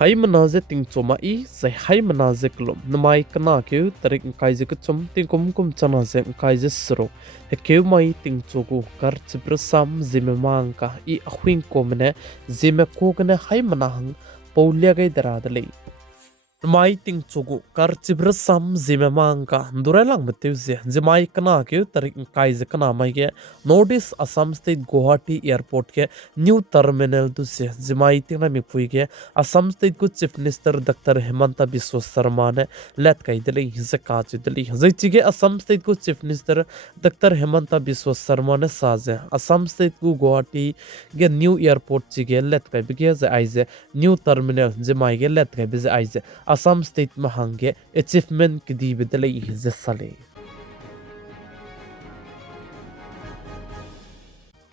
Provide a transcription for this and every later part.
Hai manaze ting choma I sai hai manaze klom namai kana keu tarik kai je kuchom ting kum chana ze kai je sro he keu mai ting chogu kar chiprasam Zememanka I ahwing komne zeme kogane hai manahang paulia gai daradalei mai ting chogu kar chiprasam Zememanka durelang beteuze zemai kana keu tarik kai je kana mai ge Northeast Assam State Guwahati Airport ke new terminal tu se zemai ting na mi pui ge Assam State ku Chief Minister Dr. Hemanta Biswa Sarma ne let kai dele zaka chideli zaichige Assam State ku Chief Minister Dr. Hemanta Biswa Sarma ne saze Assam State ku Guwahati ge new airport chige let kai bige ze aize new terminal zemai ge let kai bize aize Assam State mahange achievement kidi bedele ze sale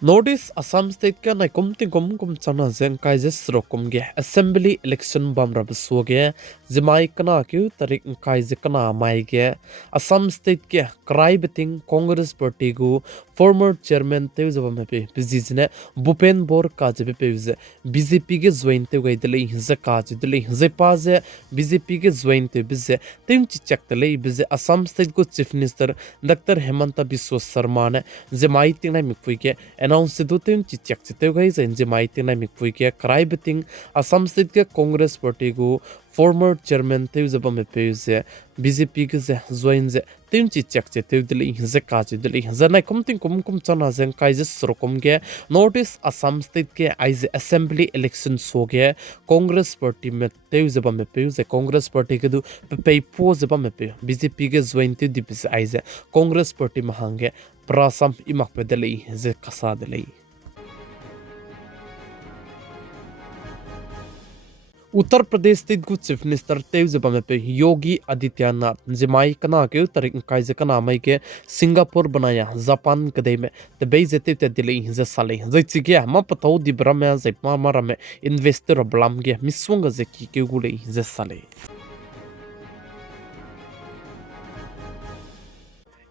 Notice Assam State ka na kum chana zeng kai je srokum ge assembly election bam rab so ge zimai kana kyu tarik kai je kana mai ge Assam State ke krai beting Congress party gu former chairman te jaba me pe bizine Bhupen Bor ka je pe ze BJP ge join te gai dele ze ka je dele ze pa ze BJP ge join te bize tim chi chak dele bize Assam State gu chief minister Dr. Hemanta Biswa Sarma ne zimai ting na mi pui ke announce do tem chi chak chite gai zen je mai tin na mi pui ke krai beting Assam State ke Congress party gu former chairman te jaba me pe ze BJP ke ze join ze tem chi chak chite dele ze ka che dele ze na kum chana zen kai je srokom ge notice Assam State ke aize assembly election so ge Congress party me te jaba me pe ze Congress party ke du pe po jaba me pe BJP ke join te dipis aize Congress party mahange prasam imak pedalei ze kasa delei Uttar Pradesh State gu Chief Minister te jaba pe Yogi Adityanath jemai kana ke tarik kai je kana mai ke Singapore banaya Japan kadai me te be jete te delei ze sale ze chige ma patau di brame ze ma marame investor blam ge miswanga ze ki ke gulei ze sale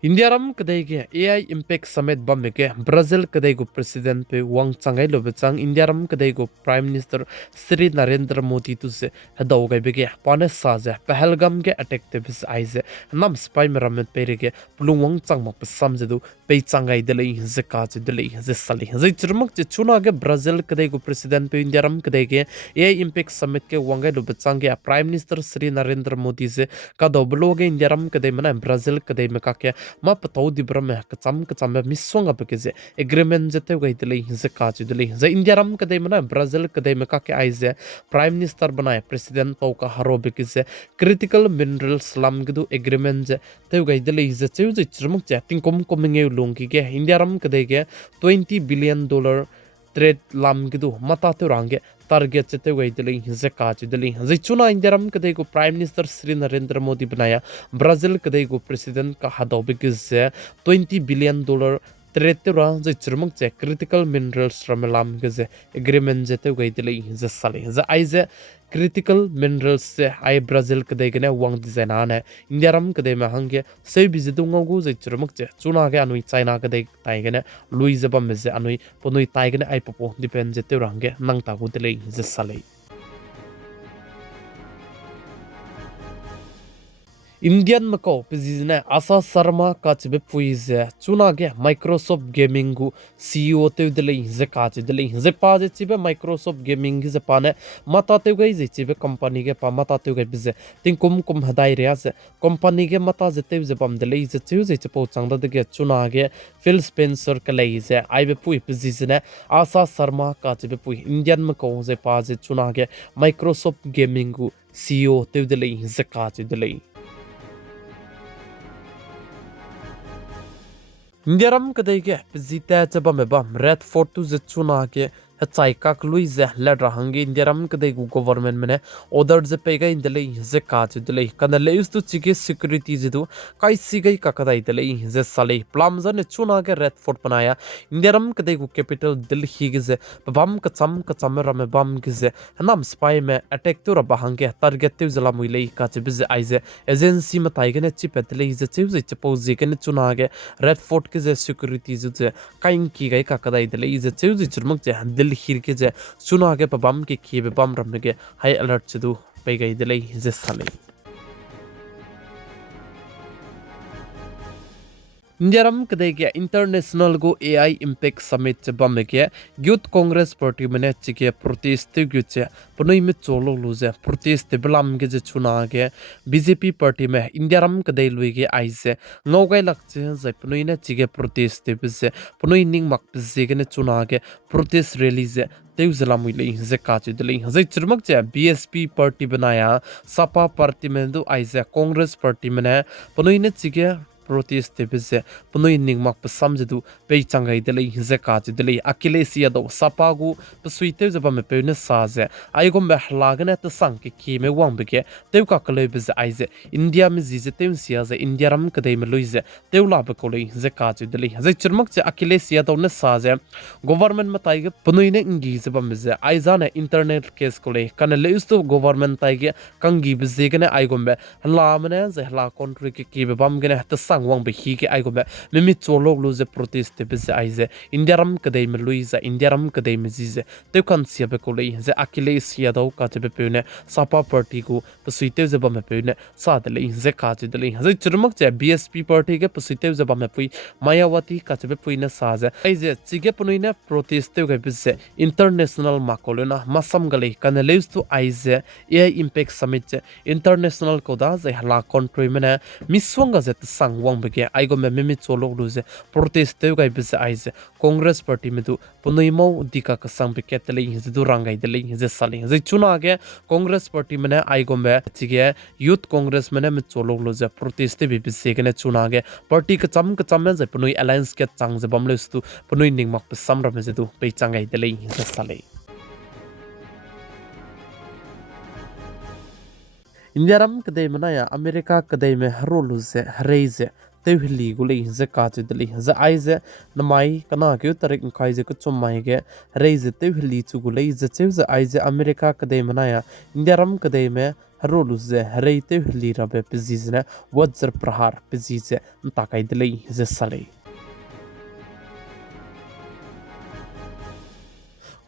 India ram kadai ge AI impact summit bam ke Brazil kadai go president pe wang changai lo bechang India ram kadai go prime minister Sri Narendra Modi tu se hadaw gai be ge pane sa je Pahalgam ge attack te bis aize nam spy meram pe re ge plung wang chang ma sam je du pe changai de lei ze ka che de lei ze sali ze chirmak che chuna ge Brazil kadai go president pe India ram kadai ge AI impact summit ke wangai lo bechang ge prime minister Sri Narendra Modi se ka do blo ge India ram kadai mana Brazil kadai me ka ke ma patau di brame kacham miswanga pekeze agreement jete gai dele ze ka chu dele ze India ram kadai mana Brazil kadai me ka ke aize prime minister banai president pau ka haro bekeze critical minerals lam gidu agreement je te gai dele ze chu je chirmuk che ting kom nge longki ge India ram kadai ge $20 billion trade lam gidu mata te range target chete gai dele ze ka chu dele ze chuna India ram kadai ko prime minister Sri Narendra Modi banaya Brazil kadai ko president ka hadaw because $20 billion trade te ra ze chirmuk che critical minerals ramelam ge ze agreement jete gai dele ze sale ze aize critical minerals se ai Brazil kadai gane wang design ane India ram kadai ma hange sei bizidu ngogu ze chirmuk che chuna ge anui China kadai tai gane lui zaba meze anui ponui tai gane ai popo depend jete range nang ta gu dele ze sale Indian mako pizine asa sarma ka chibe puize chuna ge Microsoft Gaming gu CEO te dele ze ka che dele ze pa je chibe Microsoft Gaming ge pa ne mata te gai ze chibe company ge pa mata te gai bize ting kum hadai ria ze company ge mata ze te ze bam dele ze chu ze che po chang da de ge chuna ge Phil Spencer ka lei ze ai be pui pizine asa sarma ka chibe pui Indian mako ze pa je chuna ge Microsoft Gaming gu CEO te dele ze ka che dele India ram kadai ge pizita chaba me bam red fort tu ze chuna ge hachai kak lui ze lad rahangi India ram kadai gu government mene order ze pega in dele ze ka che dele kana le us tu chige security ze du kai sigai ka kadai dele ze sale plam za ne chuna ge red fort banaya India ram kadai gu capital Delhi ge ze bam ka cham ram bam ge ze nam spy me attack tu ra bahange target tu zala muilei ka che biz aize agency ma tai ge ne chip dele ze che ze chepo ze ge ne chuna ge red fort ke ze security ze kain ki gai ka kadai dele ze che ze churmuk che del hir ke je chuna ge pabam ke khibe bam ram ge high alert chedu pe gai delai je sale Indiaram kadai ke international go AI impact summit che bam ke youth congress party mane chike protest te gyu che punoi me cholo luze protest te blam ge je chuna ge BJP party me Indiaram kadai lui ge aise ngogai lakche zai punoi na chike protest te bise punoi ning mak bise ge ne chuna ge protest release तेउ जलामुई ले जे काचु दले जे चुरमक जे BSP party बनाया Sapa party में दो आइजे Congress party में पनोइने चिगे protest te bise punoi ningmak pasam jedu pe changai dele je ka che dele akilesiya do sapagu psuite jaba me pe ne sa je ai gom be hlagane ta sang ke ki me wang be ke teu ka kale bise ai je india me ji je teu sia je india ram kadai me loize teu la be ko le je ka che dele je churmak che akilesiya do ne sa je government ma tai ge punoi ne ngi jaba me je ai za ne internet case ko le kan le usto government tai ge kangi bise ge ne ai gom be hla mane je hla country ke ki be bam ge ne ta wang be hi ke ai go be mimi cholok lu je protest te be aize indiaram kadai me luiza indiaram kadai me zize te kan sia be ko lei je akile sia do ka te be pune sapa party ko psuite je ba me pune sa de lei je ka te de lei je churmak che BSP party ke psuite je ba me pui mayawati ka te be puina sa je aize chige puina protest te ge be international makolena masam gale kan leus to aize AI impact summit international ko da je hala country mena miswanga je sang wang bege ai go me mimi cholok lu je protest te gai bise ai je congress party me du punoi mo dika ka sang be ketele je du rangai de le je sale je chuna ge congress party me na ai go me chige youth congress me na me cholok lu je protest te be bise ge na chuna ge party ka cham me je punoi alliance ke chang je bam le stu punoi ning mak pe sam ra me je du pe changai de le je sale Indiaram kadai manaya America kadai me harolu ze reize teuhli gule ze kache deli ze aize namai kana ke tarik kai ze kuchum mai ge reize teuhli chu gule ze cheu ze aize America kadai manaya Indiaram kadai me harolu ze rei teuhli rabe pizizne wadzar prahar pizize ntakai deli ze sale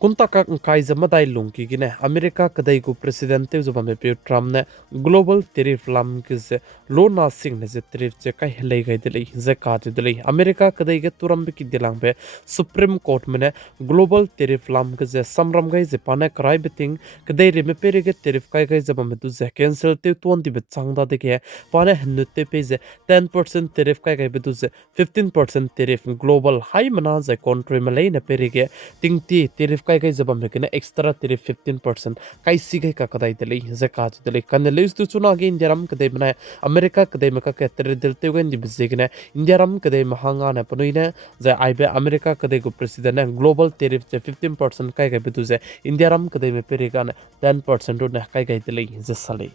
kunta ka kai zama dai lungki gine America kadai ko president te zo me pe Trump ne global tariff lam ke ze lo na sing ne ze tariff che kai helai gai dele ze ka te dele America kadai ge turam be ki dilang be supreme court me global tariff lam ke ze samram gai ze pane krai beting kadai re me pe ge tariff kai gai zaba me tu ze cancel te tuan di be changda de ke pane hnu te pe ze 10% tariff kai gai be tu ze 15% tariff global high mana ze country me le na pe ge ting ti tariff kai jaba me kene extra tiri 15% kai sigai ka kadai dele je ka dele kan le stu chuna ge indiaram kadai bana America kadai me ka ke tere del te gen di bizegne indiaram kadai mahanga na panoine je aibe America kadai ko president ne global tariff je 15% kai ga bitu je indiaram kadai me periga ne 10% ne kai ga dele je sale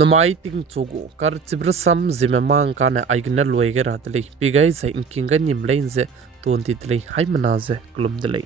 namai ting chogo kar chibrasam Zememankanews aigna loige ratli pigai sai inkinga nimlein ze ton titlei hai manaze klum delei